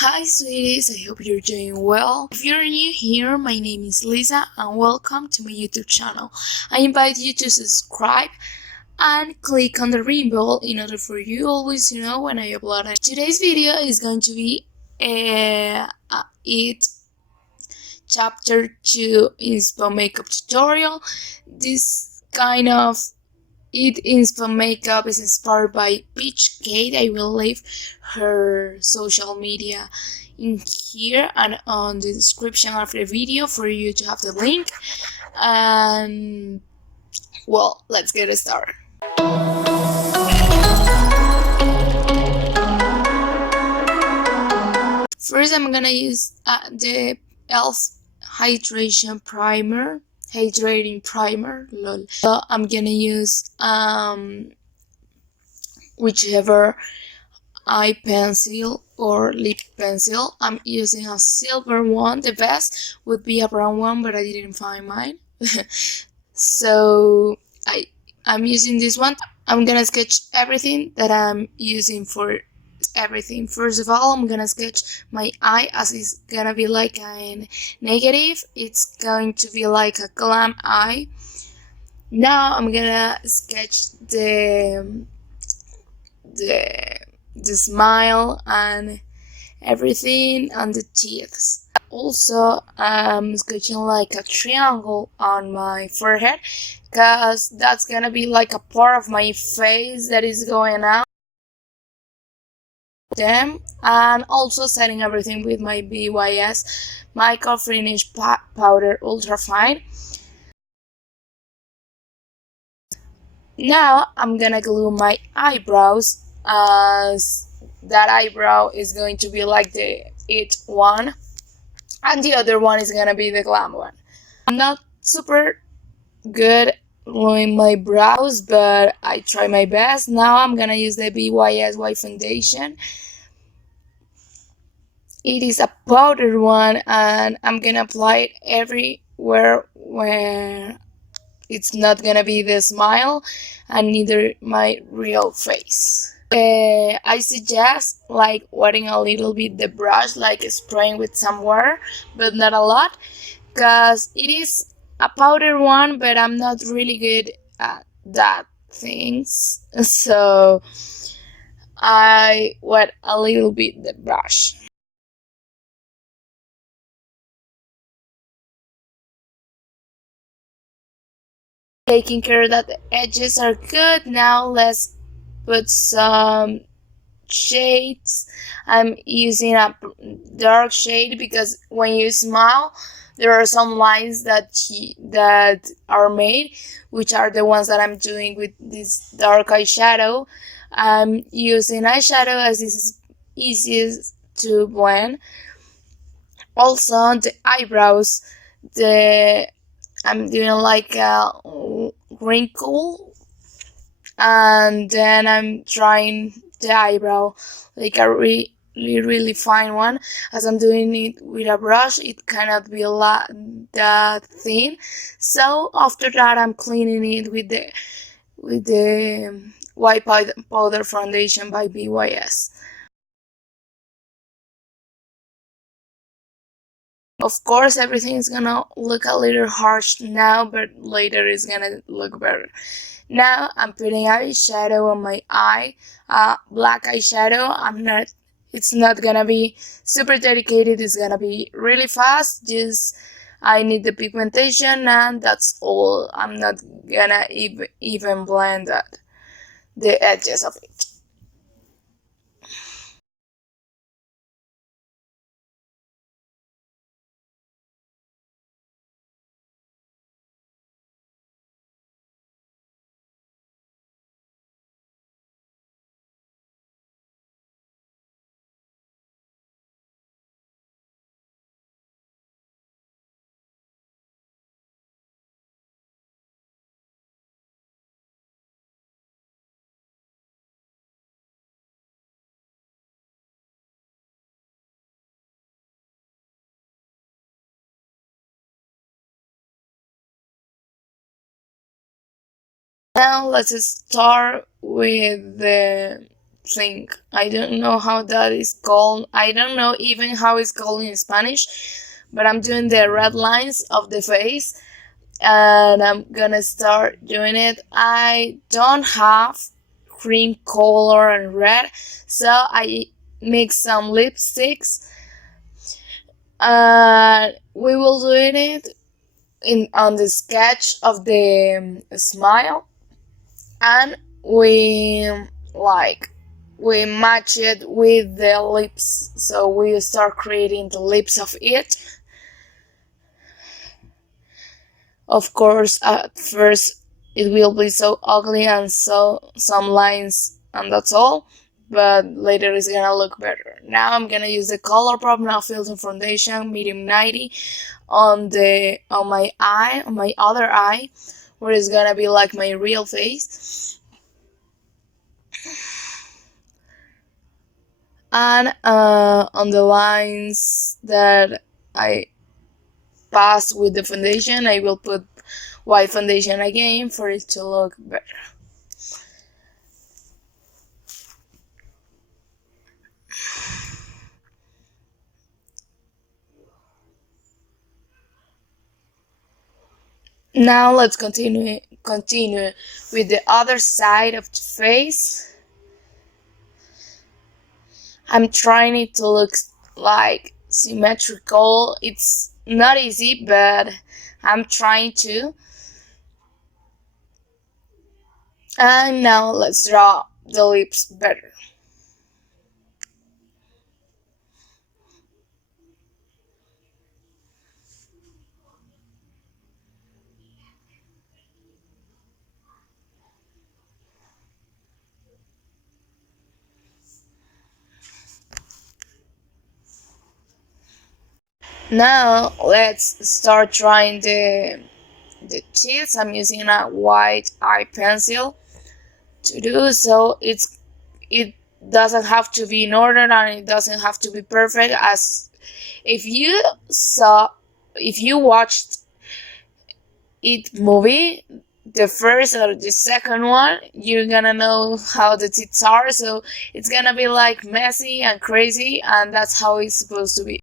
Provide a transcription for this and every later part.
Hi sweeties, I hope you're doing well. If you're new here, my name is Lisa and welcome to my YouTube channel. I invite you to subscribe and click on the ring bell in order for you always to know when I upload. Today's video is going to be it chapter 2 inspo makeup tutorial. This kind of inspo makeup is inspired by Peach Kate. I will leave her social media in here and on the description of the video for you to have the link. And well, let's get started. First, I'm gonna use the e.l.f. hydrating primer. Lol. So I'm gonna use whichever eye pencil or lip pencil. I'm using a silver one. The best would be a brown one, but I didn't find mine. So I'm using this one. I'm gonna sketch everything that I'm using for everything. First of all, I'm gonna sketch my eye as it's gonna be like a negative. It's going to be like a glam eye. Now I'm gonna sketch the smile and everything on the teeth. Also, I'm sketching like a triangle on my forehead because that's gonna be like a part of my face that is going out. Them and also setting everything with my BYS micro finish powder ultra fine. Now I'm gonna glue my eyebrows as that eyebrow is going to be like the it one and the other one is gonna be the glam one. I'm not super good gluing my brows, but I try my best. Now I'm gonna use the BYSY foundation. It is a powder one and I'm gonna apply it everywhere where it's not gonna be the smile and neither my real face. I suggest like wetting a little bit the brush, like spraying with some water, but not a lot, because it is a powder one, but I'm not really good at that things. So I wet a little bit the brush. Taking care that the edges are good. Now let's put some shades. I'm using a dark shade because when you smile there are some lines that are made, which are the ones that I'm doing with this dark eyeshadow. I'm using eyeshadow as this is easiest to blend. Also the eyebrows, I'm doing like a wrinkle and then I'm trying the eyebrow like a really fine one. As I'm doing it with a brush, it cannot be that thin. So after that, I'm cleaning it with the white powder foundation by BYS. Of course, everything is gonna look a little harsh now, but later it's gonna look better. Now I'm putting eyeshadow on my eye, black eyeshadow. It's not gonna be super dedicated, it's gonna be really fast. Just I need the pigmentation and that's all. I'm not gonna even blend the edges of it. Now let's start with the thing. I don't know how that is called. I don't know even how it's called in Spanish, but I'm doing the red lines of the face, and I'm gonna start doing it. I don't have cream color and red, so I mix some lipsticks, and we will do it in on the sketch of the smile, and we like we match it with the lips, so we start creating the lips of it. Of course, at first it will be so ugly and so some lines and that's all, but later it's gonna look better. Now I'm gonna use the color pop now filter foundation medium 90 on my eye, on my other eye, where it's gonna be like my real face. And on the lines that I pass with the foundation, I will put white foundation again for it to look better. Now let's continue with the other side of the face. I'm trying it to look like symmetrical. It's not easy, but I'm trying to. And now let's draw the lips better. Now let's start drawing the cheeks. I'm using a white eye pencil to do so. It doesn't have to be in order and it doesn't have to be perfect. As if you saw, if you watched it movie, the first or the second one, you're gonna know how the tits are. So it's gonna be like messy and crazy, and that's how it's supposed to be.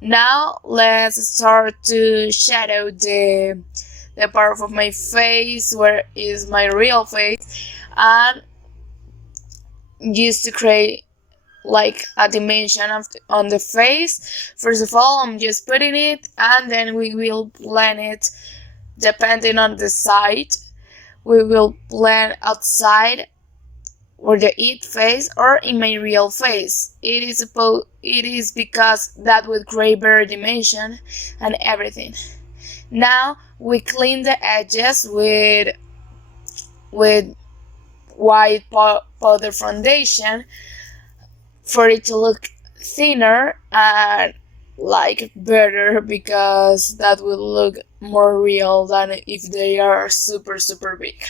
Now let's start to shadow the part of my face where is my real face, and just to create like a dimension on the face. First of all, I'm just putting it, and then we will blend it depending on the side. We will blend outside or the it face or in my real face. It is because that would create better dimension and everything. Now we clean the edges with white powder foundation for it to look thinner and like better, because that will look more real than if they are super big.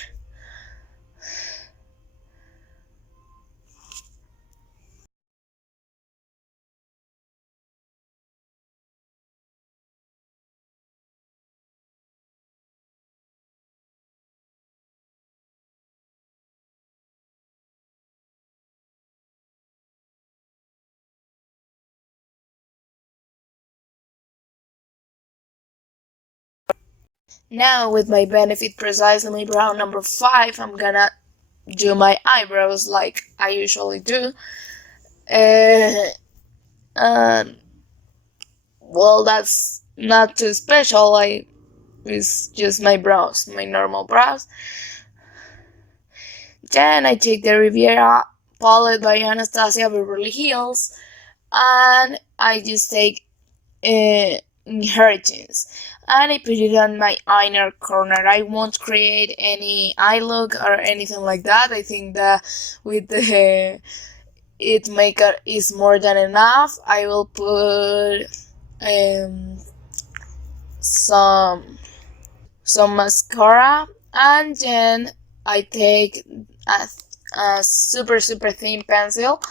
Now with my Benefit Precisely Brown number 5, I'm gonna do my eyebrows like I usually do. Uh, and well, that's not too special. It's just my brows, my normal brows. Then I take the Riviera palette by Anastasia Beverly Hills, and I just take Inheritance, and I put it on my inner corner. I won't create any eye look or anything like that. I think that with the it maker is more than enough. I will put um, some mascara, and then I take a super thin pencil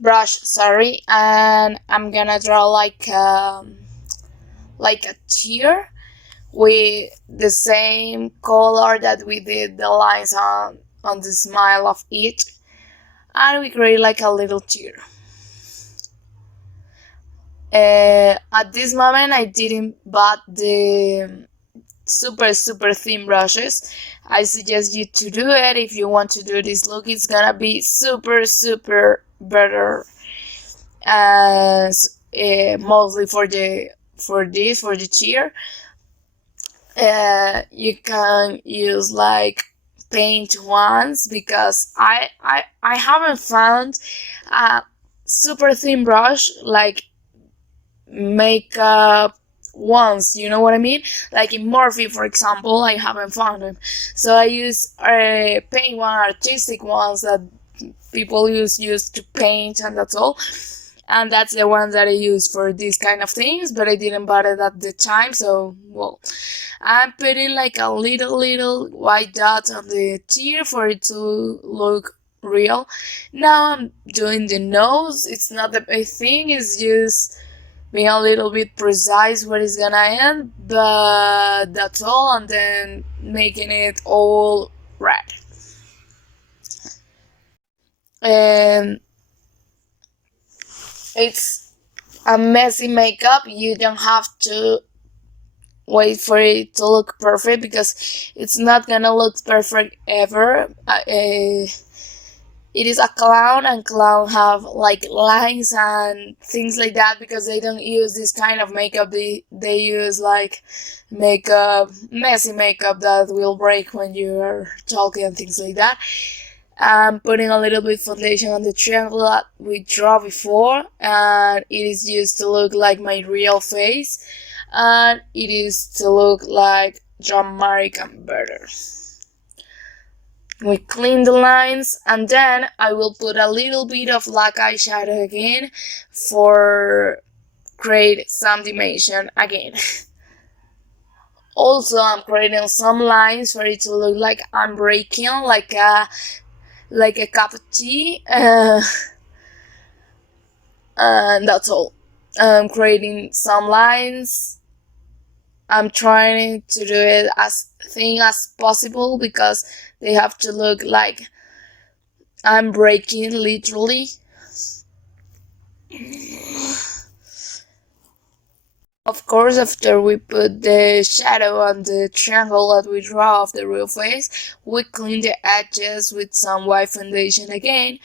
brush, sorry, and I'm gonna draw like a tear with the same color that we did the lines on the smile of it, and we create like a little tear. At this moment I didn't bought the super thin brushes. I suggest you to do it if you want to do this look. It's gonna be super better, as mostly for the cheer. You can use like paint ones, because I haven't found a super thin brush like makeup ones, you know what I mean? Like in Morphe, for example, I haven't found them. So I use paint one, artistic ones that people use to paint, and that's all. And that's the one that I use for these kind of things, but I didn't buy it at the time, so well. I'm putting like a little white dot on the tear for it to look real. Now I'm doing the nose. It's not the big thing, it's just being a little bit precise where it's gonna end, but that's all, and then making it all red. And it's a messy makeup. You don't have to wait for it to look perfect, because it's not gonna look perfect ever. It is a clown, and clown have like lines and things like that, because they don't use this kind of makeup. They use like makeup, messy makeup that will break when you are talking and things like that. I'm putting a little bit foundation on the triangle that we draw before, and it is used to look like my real face, and it is to look like dramatic and better. We clean the lines, and then I will put a little bit of black eyeshadow again for create some dimension again. Also, I'm creating some lines for it to look like I'm breaking like a cup of tea, and that's all. I'm creating some lines. I'm trying to do it as thin as possible, because they have to look like I'm breaking literally. Of course, after we put the shadow on the triangle that we draw of the real face, we clean the edges with some white foundation again.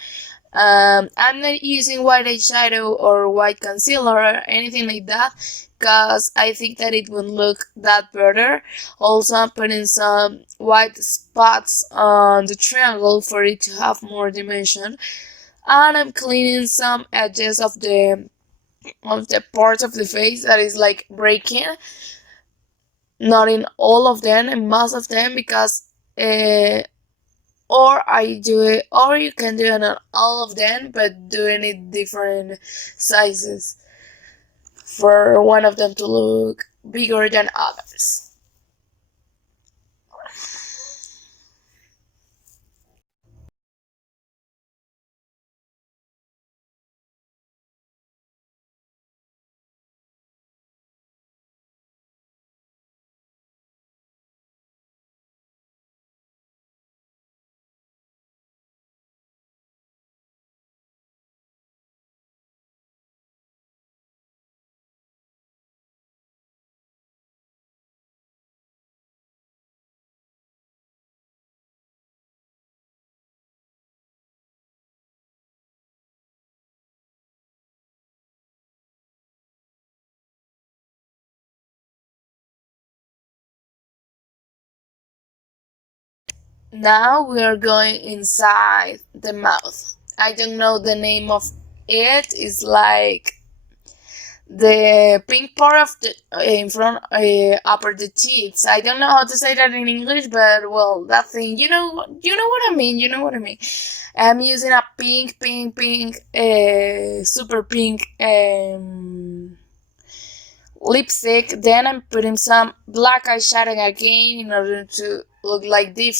I'm not using white eyeshadow or white concealer or anything like that, because I think that it would look that better. Also, I'm putting some white spots on the triangle for it to have more dimension. And I'm cleaning some edges of the parts of the face that is like breaking. Not in all of them, and most of them, because or I do it, or you can do it on all of them, but doing it different sizes for one of them to look bigger than others. Now we are going inside the mouth. I don't know the name of it. It's like the pink part of the in front upper the teeth. I don't know how to say that in English, but well, that thing. You know what I mean. You know what I mean. I'm using a pink, super pink lipstick. Then I'm putting some black eyeshadow again in order to look like the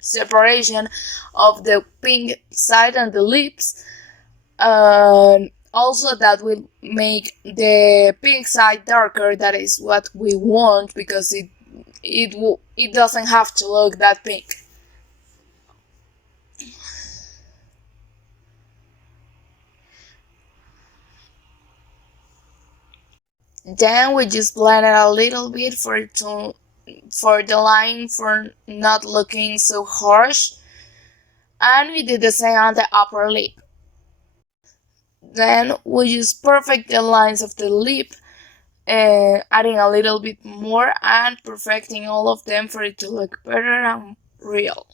separation of the pink side and the lips. Also, that will make the pink side darker. That is what we want because it doesn't have to look that pink. Then we just blend it a little bit for the line for not looking so harsh, and we do the same on the upper lip. Then we just perfect the lines of the lip, adding a little bit more and perfecting all of them for it to look better and real.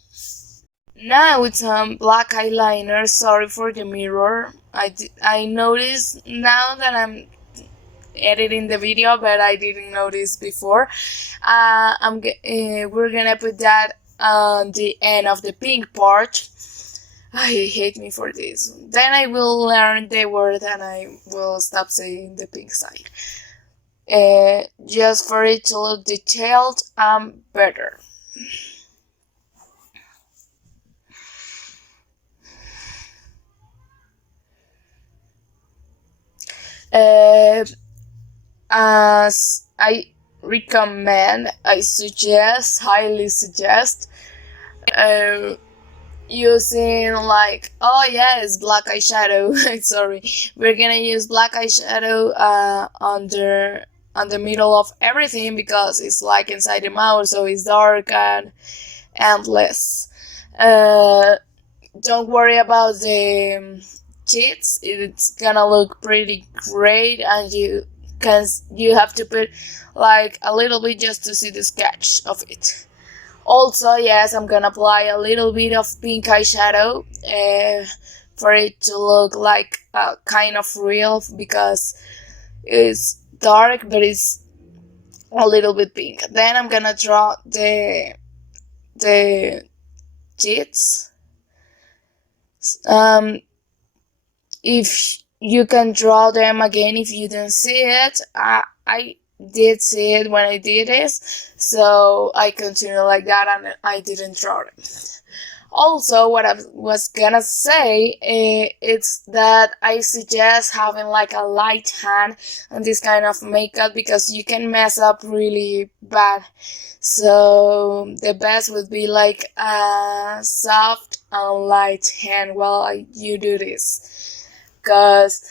Now with some black eyeliner. Sorry for the mirror. I noticed now that I'm editing the video, but I didn't notice before. We're gonna put that on the end of the pink part. I hate me for this. Then I will learn the word and I will stop saying the pink side. Just for it to look detailed and better. Uh, as I recommend, I suggest, highly suggest, uh, using like, oh yes, black eyeshadow. Sorry, we're gonna use black eyeshadow on the middle of everything because it's like inside the mouth, so it's dark and endless. Uh, don't worry about the cheats. It's gonna look pretty great, and you have to put like a little bit just to see the sketch of it. Also, yes, I'm gonna apply a little bit of pink eyeshadow for it to look like kind of real because it's dark, but it's a little bit pink. Then I'm gonna draw the teeth. Um, if you can draw them again if you didn't see it, I did see it when I did this, so I continue like that and I didn't draw it. Also, what I was gonna say it's that I suggest having like a light hand on this kind of makeup because you can mess up really bad. So the best would be like a soft and light hand while you do this, cause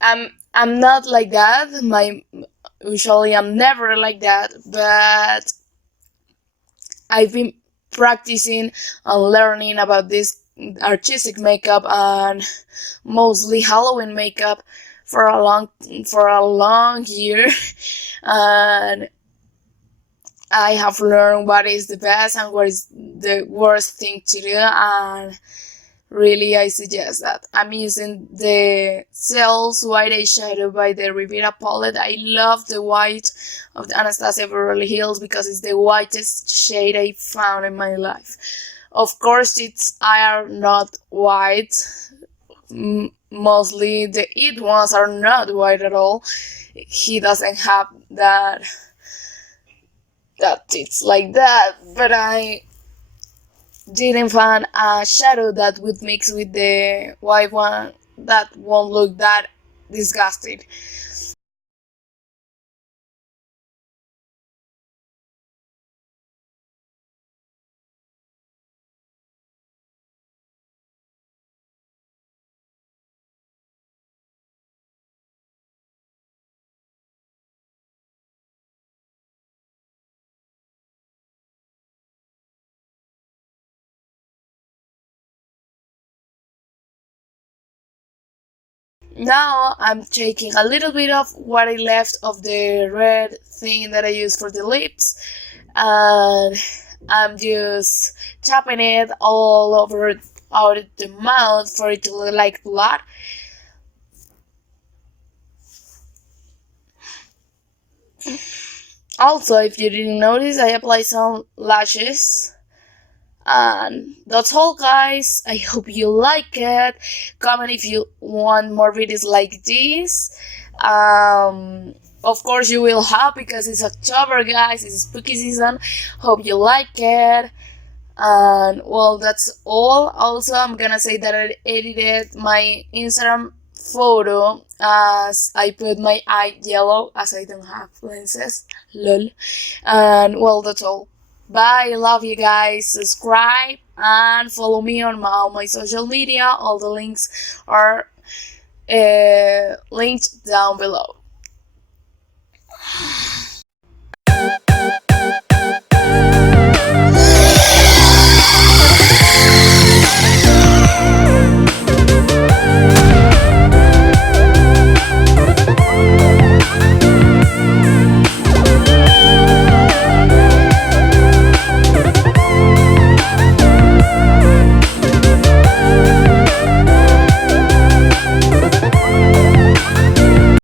I'm not like that. Usually I'm never like that, but I've been practicing and learning about this artistic makeup and mostly Halloween makeup for a long year, and I have learned what is the best and what is the worst thing to do, and really I suggest that. I'm using the Cells White Eyeshadow by the Rivera palette. I love the white of the Anastasia Beverly Hills because it's the whitest shade I found in my life. Of course, its eyes are not white. Mostly the it ones are not white at all. He doesn't have that it's like that, but I didn't find a shadow that would mix with the white one that won't look that disgusting. Now I'm taking a little bit of what I left of the red thing that I used for the lips, and I'm just tapping it all over out of the mouth for it to look like blood. Also, if you didn't notice, I applied some lashes. And that's all, guys. I hope you like it. Comment if you want more videos like this. Of course, you will have because it's October, guys. It's spooky season. Hope you like it. And well, that's all. Also, I'm gonna say that I edited my Instagram photo as I put my eye yellow as I don't have lenses. Lol. And well, that's all. Bye. Love you guys. Subscribe and follow me on all my social media. All the links are linked down below.